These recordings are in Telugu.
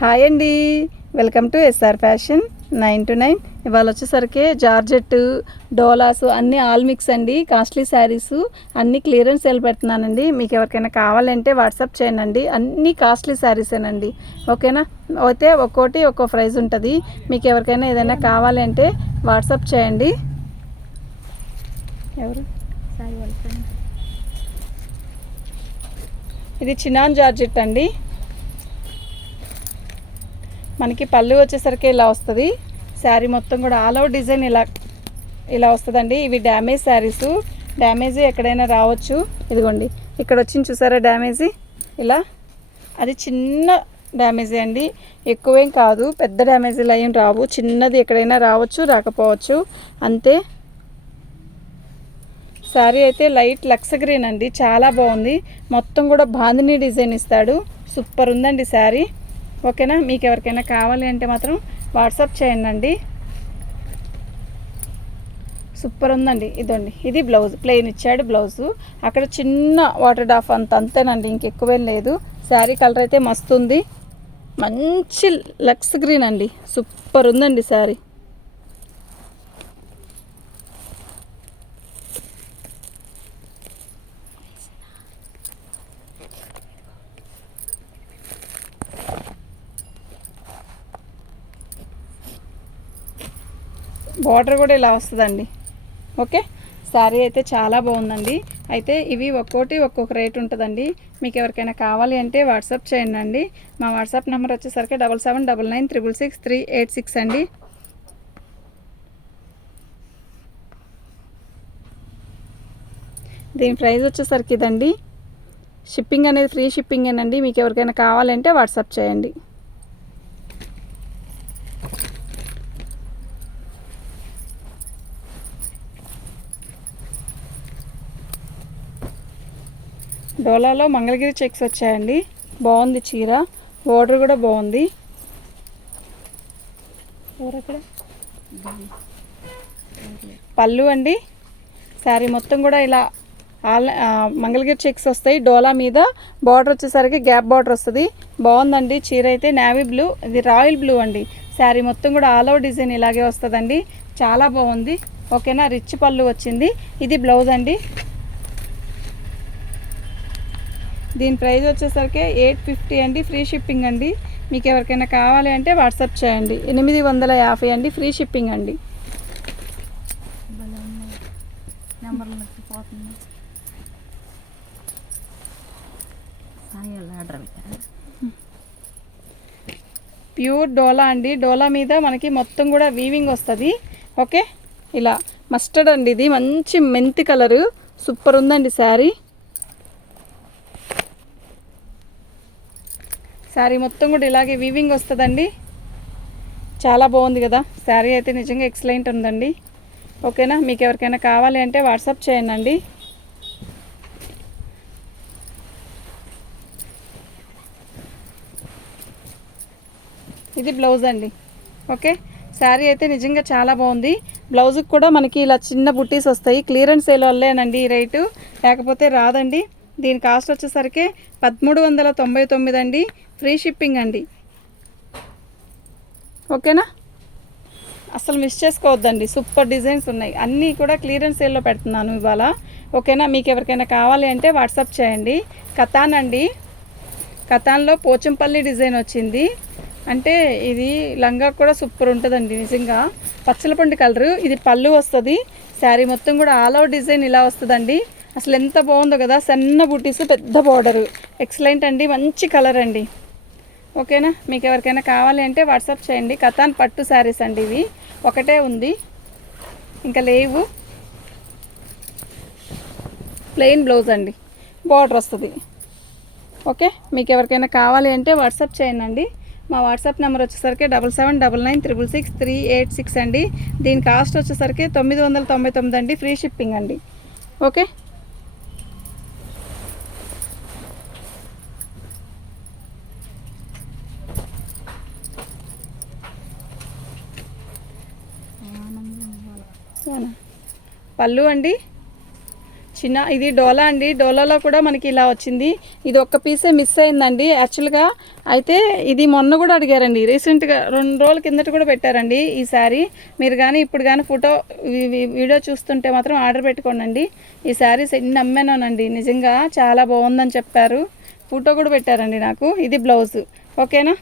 హాయ్ అండి. Welcome to SR fashion nine two nine. ఇవాళ వచ్చేసరికి జార్జెట్ డోలాస్ అన్ని ఆల్ మిక్స్ అండి. కాస్ట్లీ శారీస్ అన్ని క్లియరెన్స్ సేల్ పెడుతున్నానండి. మీకు ఎవరికైనా కావాలంటే వాట్సాప్ చేయండి అన్ని కాస్ట్లీ శారీసేనండి ఓకేనా? అయితే ఒక్కోటి ఒక్కో ప్రైస్ ఉంటుంది. మీకు ఎవరికైనా ఏదైనా కావాలంటే వాట్సాప్ చేయండి. ఎవరు? ఇది చినాన్ జార్జెట్ అండి. మనకి పళ్ళు వచ్చేసరికి ఇలా వస్తుంది. శారీ మొత్తం కూడా ఆల్ ఓవర్ డిజైన్ ఇలా ఇలా వస్తుందండి. ఇవి డ్యామేజ్ శారీస్. డ్యామేజ్ ఎక్కడైనా రావచ్చు. ఇదిగోండి. ఇక్కడ వచ్చింది చూసారా డ్యామేజ్? ఇలా. అది చిన్న డ్యామేజ్ అండి. ఎక్కువేం కాదు. పెద్ద డ్యామేజీలు ఏం రావు. చిన్నది ఎక్కడైనా రావచ్చు రాకపోవచ్చు. అంతే. శారీ అయితే లైట్ లక్స్ గ్రీన్ అండి. చాలా బాగుంది. మొత్తం కూడా బాందిని డిజైన్ ఇస్తాడు. సూపర్ ఉందండి శారీ. ఓకేనా? మీకు ఎవరికైనా కావాలి అంటే మాత్రం వాట్సాప్ చేయండి సూపర్ ఉందండి ఇదండి. ఇది బ్లౌజ్. ప్లెయిన్ ఇచ్చాడు బ్లౌజు. అక్కడ చిన్న వాటర్ డాఫ్ అంత అంతేనండి. ఇంకెక్కువేం లేదు. శారీ కలర్ అయితే మస్తు ఉంది మంచి లక్స్ గ్రీన్ అండి. సూపర్ ఉందండి శారీ. బార్డర్ కూడా ఇలా వస్తుందండి. ఓకే? శారీ అయితే చాలా బాగుందండి. అయితే ఇవి ఒక్కోటి ఒక్కొక్క రేట్ ఉంటుందండి. మీకు ఎవరికైనా కావాలి అంటే వాట్సాప్ చేయండి అండి. మా వాట్సాప్ నెంబర్ వచ్చేసరికి double seven double nine triple six three eight six అండి. దీని ప్రైస్ వచ్చేసరికి ఇదండి. షిప్పింగ్ అనేది ఫ్రీ షిప్పింగ్ ఏనండి. మీకు ఎవరికైనా కావాలంటే వాట్సాప్ చేయండి. డోలాలో మంగళగిరి చెక్స్ వచ్చాయండి. బాగుంది చీర. బోర్డర్ కూడా బాగుంది. పళ్ళు అండి. శారీ మొత్తం కూడా ఇలా ఆల్ మంగళగిరి చెక్స్ వస్తాయి. డోలా మీద బార్డర్ వచ్చేసరికి గ్యాప్ బార్డర్ వస్తుంది. బాగుందండి. చీర అయితే నేవీ బ్లూ ఇది రాయల్ బ్లూ అండి. శారీ మొత్తం కూడా ఆల్ ఓవర్ డిజైన్ ఇలాగే వస్తుందండి. చాలా బాగుంది. ఓకేనా? రిచ్ పళ్ళు వచ్చింది. ఇది బ్లౌజ్ అండి. దీని ప్రైస్ వచ్చేసరికి ఎయిట్ ఫిఫ్టీ అండి ఫ్రీ షిప్పింగ్ అండి. మీకు ఎవరికైనా కావాలి అంటే వాట్సాప్ చేయండి. ఎనిమిది వందల యాభై అండి ఫ్రీ షిప్పింగ్ అండి. ప్యూర్ డోలా అండి. డోలా మీద మనకి మొత్తం కూడా వీవింగ్ వస్తుంది. ఓకే? ఇలా మస్టర్డ్ అండి ఇది. మంచి మెంతి కలరు. సూపర్ ఉందండి శారీ. శారీ మొత్తం కూడా ఇలాగే వీవింగ్ వస్తుందండి. చాలా బాగుంది కదా. శారీ అయితే నిజంగా ఎక్సలెంట్ ఉందండి. ఓకేనా? మీకు ఎవరికైనా కావాలి అంటే వాట్సాప్ చేయండి ఇది బ్లౌజ్ అండి. ఓకే? శారీ అయితే నిజంగా చాలా బాగుంది. బ్లౌజ్కి కూడా మనకి ఇలా చిన్న బుట్టీస్ వస్తాయి. క్లియరెన్స్ సేల్ వల్లేనండి ఈ రేటు. లేకపోతే రాదండి. దీని కాస్ట్ వచ్చేసరికి పదమూడు వందల తొంభై తొమ్మిది అండి. ఫ్రీ షిప్పింగ్ అండి. ఓకేనా? అసలు మిస్ చేసుకోవద్దండి. సూపర్ డిజైన్స్ ఉన్నాయి. అన్నీ కూడా క్లియరెన్స్ సేల్లో పెడుతున్నాను ఇవాళ. ఓకేనా? మీకు ఎవరికైనా కావాలి అంటే వాట్సాప్ చేయండి. కథాన్ అండి. కథాన్లో పోచంపల్లి డిజైన్ వచ్చింది. అంటే ఇది లంగా కూడా సూపర్ ఉంటుందండి నిజంగా. పచ్చలపండు కలరు. ఇది పళ్ళు వస్తుంది. శారీ మొత్తం కూడా ఆల్ ఓవర్ డిజైన్ ఇలా వస్తుందండి. అసలు ఎంత బాగుందో కదా. సన్న బుటీస్ పెద్ద బార్డరు. ఎక్సలెంట్ అండి. మంచి కలర్ అండి. ఓకేనా? మీకు ఎవరికైనా కావాలి అంటే వాట్సాప్ చేయండి. కథాన్ పట్టు శారీస్ అండి ఇవి. ఒకటే ఉంది. ఇంకా లేవు. ప్లెయిన్ బ్లౌజ్ అండి. బార్డర్ వస్తుంది. ఓకే? మీకు ఎవరికైనా కావాలి అంటే వాట్సాప్ చేయండి మా వాట్సాప్ నెంబర్ వచ్చేసరికి double seven double nine triple six three eight six అండి. దీని కాస్ట్ వచ్చేసరికి తొమ్మిది వందల తొంభై తొమ్మిది అండి. ఫ్రీ షిప్పింగ్ అండి. ఓకే? పళ్ళు అండి. చిన్న ఇది డోలా అండి. డోలాలో కూడా మనకి ఇలా వచ్చింది. ఇది ఒక్క పీసే మిస్ అయిందండి. యాక్చువల్గా అయితే ఇది మొన్న కూడా అడిగారండి. రీసెంట్గా రెండు రోజుల కిందట కూడా పెట్టారండి ఈ శారీ. మీరు కానీ ఇప్పుడు కానీ ఫోటో వీడియో చూస్తుంటే మాత్రం ఆర్డర్ పెట్టుకోండి ఈ శారీస్ ఎన్ని అమ్మానోనండి నిజంగా చాలా బాగుందని చెప్పారు. ఫోటో కూడా పెట్టారండి నాకు. ఇది బ్లౌజ్. ఓకేనా?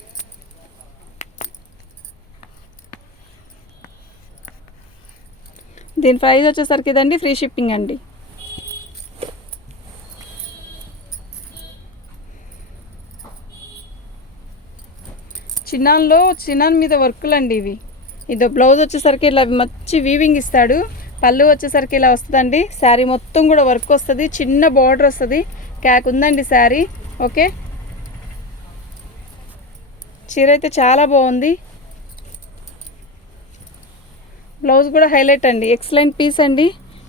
దీని ప్రైస్ వచ్చేసరికి ఇదండి ఫ్రీ షిప్పింగ్ అండి. చిన్నాన్లో చిన్నాన్ మీద వర్కులు అండి ఇవి. ఇదో బ్లౌజ్ వచ్చేసరికి ఇలా మంచి వీవింగ్ ఇస్తాడు. పళ్ళు వచ్చేసరికి ఇలా వస్తుందండి. శారీ మొత్తం కూడా వర్క్ వస్తుంది. చిన్న బార్డర్ వస్తుంది. క్యాక్ ఉందండి శారీ. ఓకే? చీర అయితే చాలా బాగుంది. బ్లౌజ్ కూడా హైలైట్ అండి. ఎక్సలెంట్ పీస్ అండి.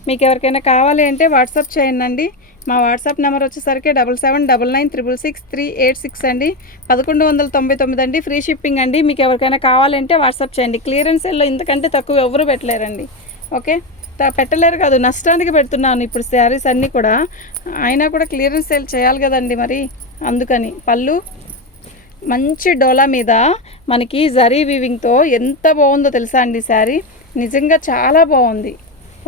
మీకు ఎవరికైనా కావాలి అంటే వాట్సాప్ చేయండి అండి మా వాట్సాప్ నెంబర్ వచ్చేసరికి double seven double nine triple six three eight six అండి. పదకొండు వందల తొంభై తొమ్మిది అండి. ఫ్రీ షిప్పింగ్ అండి. మీకు ఎవరికైనా కావాలంటే వాట్సాప్ చేయండి. క్లియరెన్స్ సేల్లో ఇంతకంటే తక్కువ ఎవరు పెట్టలేరండి. ఓకే? పెట్టలేరు కాదు. నష్టానికి పెడుతున్నాను ఇప్పుడు శారీస్ అన్నీ కూడా. అయినా కూడా క్లియరెన్స్ సేల్ చేయాలి కదండి మరి. అందుకని పళ్ళు మంచి డోలా మీద మనకి జరీ వీవింగ్తో ఎంత బాగుందో తెలుసా అండి శారీ? నిజంగా చాలా బాగుంది.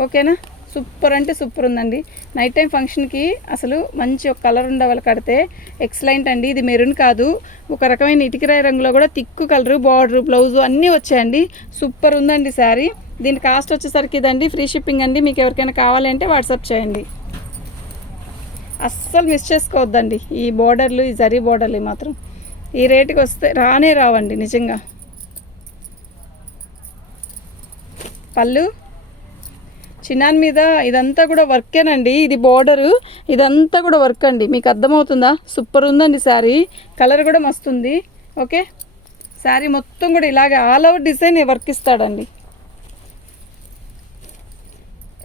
ఓకేనా? సూపర్ అంటే సూపర్ ఉందండి. నైట్ టైం ఫంక్షన్కి అసలు మంచి ఒక కలర్ ఉండే కడితే ఎక్సలెంట్ అండి. ఇది మెరూన్ కాదు. ఒక రకమైన ఇటుకరాయి రంగులో కూడా తిక్కు కలరు బార్డర్ బ్లౌజు అన్నీ వచ్చాయండి. సూపర్ ఉందండి శారీ. దీని కాస్ట్ వచ్చేసరికి ఇదండి. ఫ్రీ షిప్పింగ్ అండి. మీకు ఎవరికైనా కావాలి అంటే వాట్సాప్ చేయండి. అస్సలు మిస్ చేసుకోవద్దండి. ఈ బోర్డర్లు ఈ జరీ బోర్డర్లు మాత్రం. ఈ రేటుకి వస్తే రానే రావండి నిజంగా. పళ్ళు. చిన్నాన్ మీద ఇదంతా కూడా వర్కేనండి ఇది బోర్డరు. ఇదంతా కూడా వర్క్ అండి మీకు అర్థమవుతుందా? సూపర్ ఉందండి శారీ. కలర్ కూడా మస్తుంది. ఓకే? శారీ మొత్తం కూడా ఇలాగే ఆల్ ఓవర్ డిజైన్ వర్క్ ఇస్తాడండి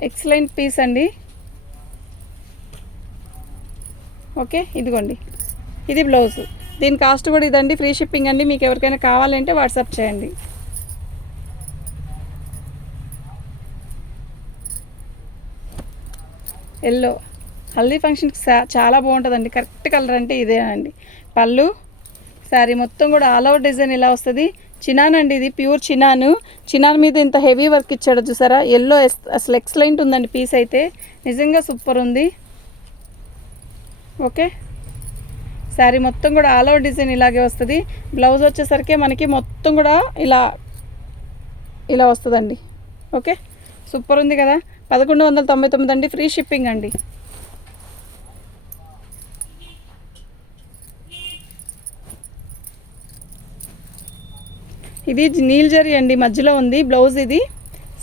ఎక్సలెంట్ పీస్ అండి. ఓకే? ఇదిగోండి. ఇది బ్లౌజ్. దీని కాస్ట్ కూడా ఇదండి. ఫ్రీ షిప్పింగ్ అండి. మీకు ఎవరికైనా కావాలంటే వాట్సాప్ చేయండి. ఎల్లో. హల్దీ ఫంక్షన్కి చాలా బాగుంటుందండి. కరెక్ట్ కలర్ అంటే ఇదేనండి పళ్ళు శారీ మొత్తం కూడా ఆల్ ఓవర్ డిజైన్ ఇలా వస్తుంది. చినాన్ అండి ఇది ప్యూర్ చినాను. చినాన్ మీద ఇంత హెవీ వర్క్ ఇచ్చాడు చూసారా? ఎల్లో అసలు ఎక్సలెంట్ ఉందండి పీస్ అయితే. నిజంగా సూపర్ ఉంది. ఓకే. శారీ మొత్తం కూడా ఆల్ ఓవర్ డిజైన్ ఇలాగే వస్తుంది. బ్లౌజ్ వచ్చేసరికి మనకి మొత్తం కూడా ఇలా ఇలా వస్తుందండి. ఓకే. సూపర్ ఉంది కదా? పదకొండు వందల తొంభై తొమ్మిది అండి ఫ్రీ షిప్పింగ్ అండి. ఇది నీల్ జరీ అండి మధ్యలో ఉంది బ్లౌజ్ ఇది.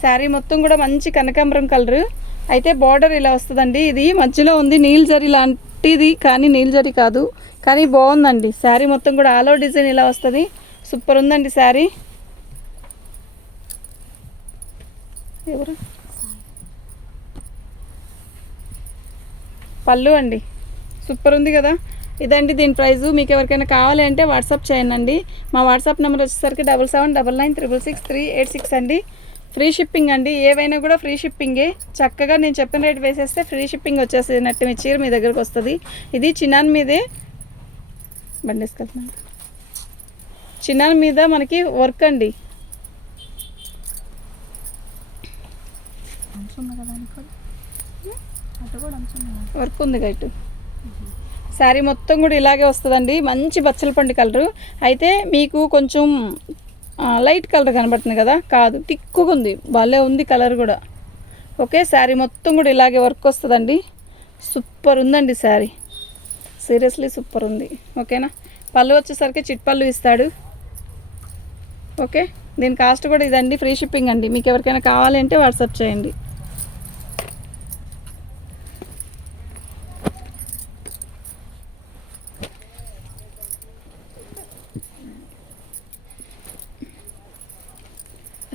శారీ మొత్తం కూడా మంచి కనకాంబరం కలర్. అయితే బార్డర్ ఇలా వస్తుందండి ఇది మధ్యలో ఉంది నీల్ జరీ లాంటిది కానీ నీల్ జరీ కాదు. కానీ బాగుందండి శారీ మొత్తం కూడా ఆలో డిజైన్ ఇలా వస్తుంది. సూపర్ ఉందండి శారీ. ఎవరు? పళ్ళు అండి. సూపర్ ఉంది కదా. ఇదండి దీని ప్రైజు. మీకు ఎవరికైనా కావాలి అంటే వాట్సాప్ చేయండి మా వాట్సాప్ నెంబర్ వచ్చేసరికి double seven double nine triple six three eight six అండి. ఫ్రీ షిప్పింగ్ అండి. ఏవైనా కూడా ఫ్రీ షిప్పింగే. చక్కగా నేను చెప్పిన రేట్ వేసేస్తే ఫ్రీ షిప్పింగ్ వచ్చేసినట్టు మీ చీర మీ దగ్గరకు వస్తుంది. ఇది చిన్నాన్ మీదే. బండి వేసుకెళ్తున్నాను చిన్నాన్ మీద మనకి వర్క్ అండి అంచు ఉంది కదా అనుకో అటు కూడా అంచు ఉంది కదా. వర్క్ ఉంది గైట్. శారీ మొత్తం కూడా ఇలాగే వస్తుందండి. మంచి బచ్చల పండు కలరు. అయితే మీకు కొంచెం లైట్ కలర్ కనబడుతుంది కదా? కాదు తిక్కుగా ఉంది. భలే ఉంది కలర్ కూడా. ఓకే శారీ మొత్తం కూడా ఇలాగే వర్క్ వస్తుందండి. సూపర్ ఉందండి శారీ సీరియస్లీ సూపర్ ఉంది. ఓకేనా? పళ్ళు వచ్చేసరికి చిట్ పళ్ళు ఇస్తాడు. ఓకే? దీని కాస్ట్ కూడా ఇదండి. ఫ్రీ షిప్పింగ్ అండి. మీకు ఎవరికైనా కావాలి అంటే వాట్సాప్ చేయండి.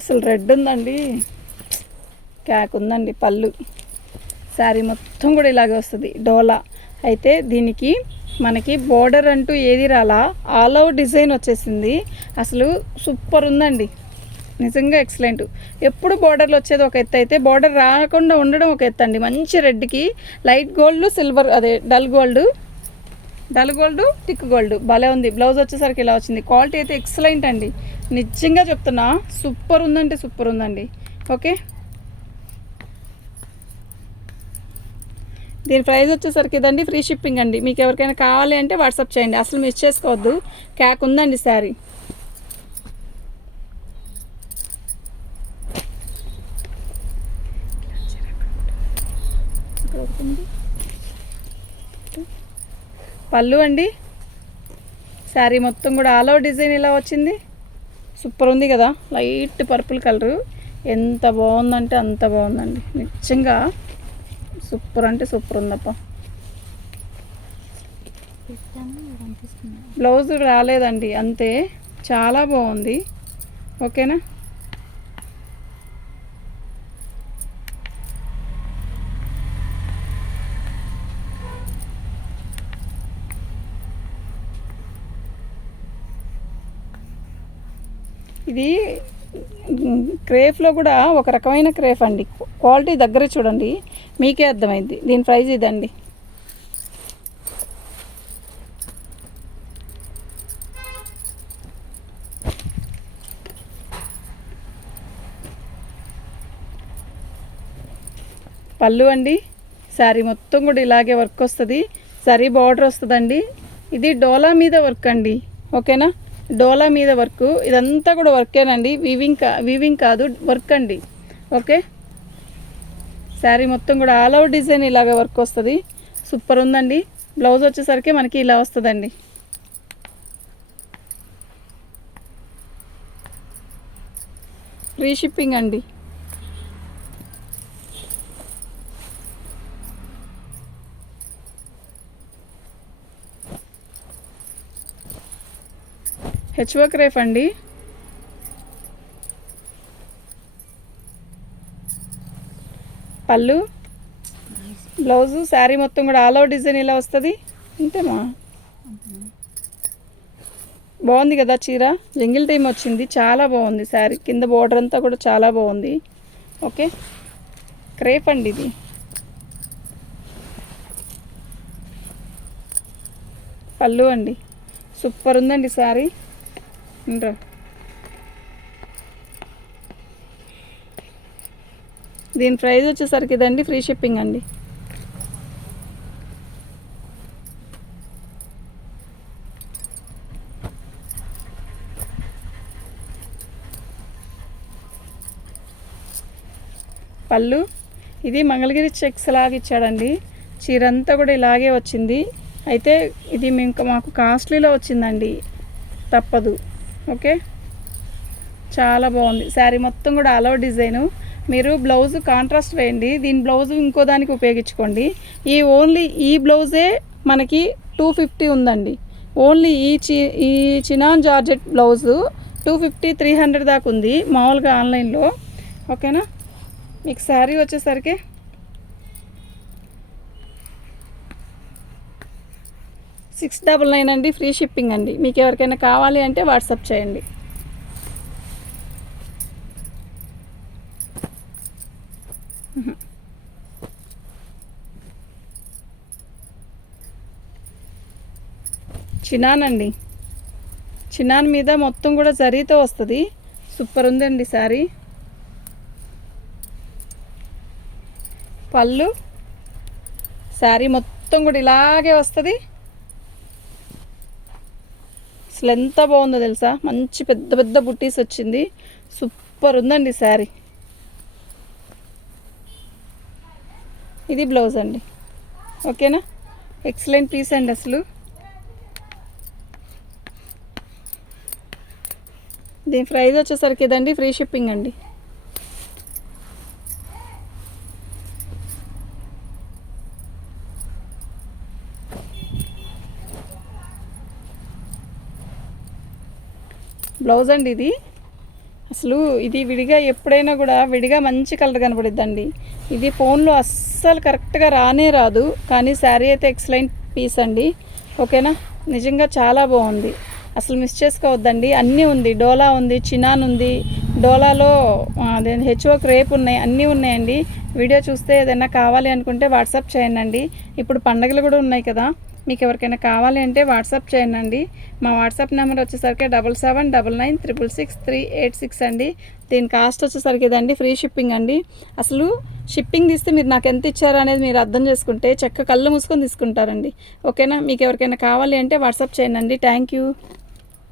అసలు రెడ్ ఉందండి. క్యాక్ ఉందండి పళ్ళు. శారీ మొత్తం కూడా ఇలాగే వస్తుంది. డోలా. అయితే దీనికి మనకి బోర్డర్ అంటూ ఏది రాలా ఆల్ అవుట్ డిజైన్ వచ్చేసింది. అసలు సూపర్ ఉందండి. నిజంగా ఎక్సలెంట్. ఎప్పుడు బోర్డర్లు వచ్చేది ఒక ఎత్తు అయితే బోర్డర్ రాకుండా ఉండడం ఒక ఎత్తు అండి. మంచి రెడ్కి లైట్ గోల్డ్ సిల్వర్ అదే dull gold dull gold thick gold. భలే ఉంది. బ్లౌజ్ వచ్చేసరికి ఇలా వచ్చింది. క్వాలిటీ అయితే ఎక్సలెంట్ అండి. నిజంగా చెప్తున్నా సూపర్ ఉందంటే సూపర్ ఉందండి. ఓకే? దీని ప్రైస్ వచ్చేసరికి ఇదండి ఫ్రీ షిప్పింగ్ అండి. మీకు ఎవరికైనా కావాలి అంటే వాట్సాప్ చేయండి. అసలు మిస్ చేసుకోవద్దు. క్యాక్ ఉందండి శారీ. ఇక్కడ ఉంది. పళ్ళు అండి. శారీ మొత్తం కూడా ఆల్ ఓవర్ డిజైన్ ఇలా వచ్చింది. సూపర్ ఉంది కదా. Light purple colour. ఎంత బాగుందంటే అంత బాగుందండి. నిజంగా సూపర్ అంటే సూపర్ ఉందప్ప. బ్లౌజ్ రాలేదండి అంతే. చాలా బాగుంది. ఓకేనా? ఇది క్రేఫ్లో కూడా ఒక రకమైన క్రేఫ్ అండి. క్వాలిటీ దగ్గర చూడండి. మీకే అర్థమైంది. దీని ప్రైస్ ఇదండి. పళ్ళు అండి. శారీ మొత్తం కూడా ఇలాగే వర్క్ వస్తుంది. శారీ బార్డర్ వస్తుందండి. ఇది డోలా మీద వర్క్ అండి. ఓకేనా? డోలా మీద వర్క్ ఇదంతా కూడా వర్కేనండి. వీవింగ్ కా వీవింగ్ కాదు వర్క్ అండి. ఓకే? శారీ మొత్తం కూడా ఆల్ అవుట్ డిజైన్ ఇలాగ వర్క్ వస్తుంది. సూపర్ ఉందండి. బ్లౌజ్ వచ్చేసరికి మనకి ఇలా వస్తుందండి. ఫ్రీ షిప్పింగ్ అండి. హెచ్ఓ రేఫ్ అండి. పళ్ళు. బ్లౌజు శారీ మొత్తం కూడా ఆల్ అవుట్ డిజైన్ ఇలా వస్తుంది. అంతేమా బాగుంది కదా చీర? జంగిల్ టైం వచ్చింది. చాలా బాగుంది శారీ. కింద బోర్డర్ అంతా కూడా చాలా బాగుంది. ఓకే? క్రేప్ అండి ఇది. పళ్ళు అండి. సూపర్ ఉందండి శారీ. ఇంకా దీని ప్రైస్ వచ్చేసరికి ఇదండి ఫ్రీ షిప్పింగ్ అండి. పళ్ళు. ఇది మంగళగిరి చెక్స్ లాగా ఇచ్చాడండి. చీర అంతా కూడా ఇలాగే వచ్చింది. అయితే ఇది మేము మాకు కాస్ట్లీలో వచ్చిందండి. తప్పదు. ఓకే? చాలా బాగుంది. శారీ మొత్తం కూడా అలవ డిజైను మీరు బ్లౌజ్ కాంట్రాస్ట్ వేయండి. దీని బ్లౌజ్ ఇంకో దానికి ఉపయోగించుకోండి. ఈ ఓన్లీ ఈ బ్లౌజే మనకి టూ ఫిఫ్టీ ఉందండి. ఓన్లీ ఈ చి ఈ chinon georgette blouse two fifty three hundred దాకా ఉంది మామూలుగా ఆన్లైన్లో ఓకేనా? మీకు శారీ వచ్చేసరికి సిక్స్ డబల్ నైన్ అండి ఫ్రీ షిప్పింగ్ అండి. మీకు ఎవరికైనా కావాలి అంటే వాట్సాప్ చేయండి. చినానండి చినాన్ మీద మొత్తం కూడా జరీతో వస్తుంది. సూపర్ ఉందండి సారీ. పళ్ళు శారీ మొత్తం కూడా ఇలాగే వస్తుంది. అసలు ఎంత బాగుందో తెలుసా? మంచి పెద్ద పెద్ద బుట్టీస్ వచ్చింది. సూపర్ ఉందండి శారీ. ఇది బ్లౌజ్ అండి. ఓకేనా? ఎక్సలెంట్ పీస్ అండి అసలు. దీని ప్రైస్ వచ్చేసరికి ఇదండి ఫ్రీ షిప్పింగ్ అండి. బ్లౌజ్ అండి ఇది. అసలు ఇది విడిగా ఎప్పుడైనా కూడా విడిగా మంచి కలర్ కనపడిద్దండి ఇది ఫోన్లో అస్సలు కరెక్ట్గా రానే రాదు. కానీ శారీ అయితే ఎక్సలెంట్ పీస్ అండి. ఓకేనా? నిజంగా చాలా బాగుంది. అసలు మిస్ చేసుకోవద్దండి. అన్నీ ఉంది. డోలా ఉంది చినాన్ ఉంది. డోలాలో అదే హెచ్ఓ క్రేప్ ఉన్నాయి. అన్నీ ఉన్నాయండి. వీడియో చూస్తే ఏదైనా కావాలి అనుకుంటే వాట్సాప్ చేయండి. అండి ఇప్పుడు పండగలు కూడా ఉన్నాయి కదా. మీకు ఎవరికైనా కావాలి అంటే వాట్సాప్ చేయండి. మా వాట్సాప్ నెంబర్ వచ్చేసరికి double seven double nine triple six three eight six అండి. దీని కాస్ట్ వచ్చేసరికి ఇదండి ఫ్రీ షిప్పింగ్ అండి. అసలు షిప్పింగ్ తీస్తే మీరు నాకు ఎంత ఇచ్చారు అనేది మీరు అర్థం చేసుకుంటే చెక్క కళ్ళు మూసుకొని తీసుకుంటారండి. ఓకేనా? మీకు ఎవరికైనా కావాలి అంటే వాట్సాప్ చేయండి. Thank you.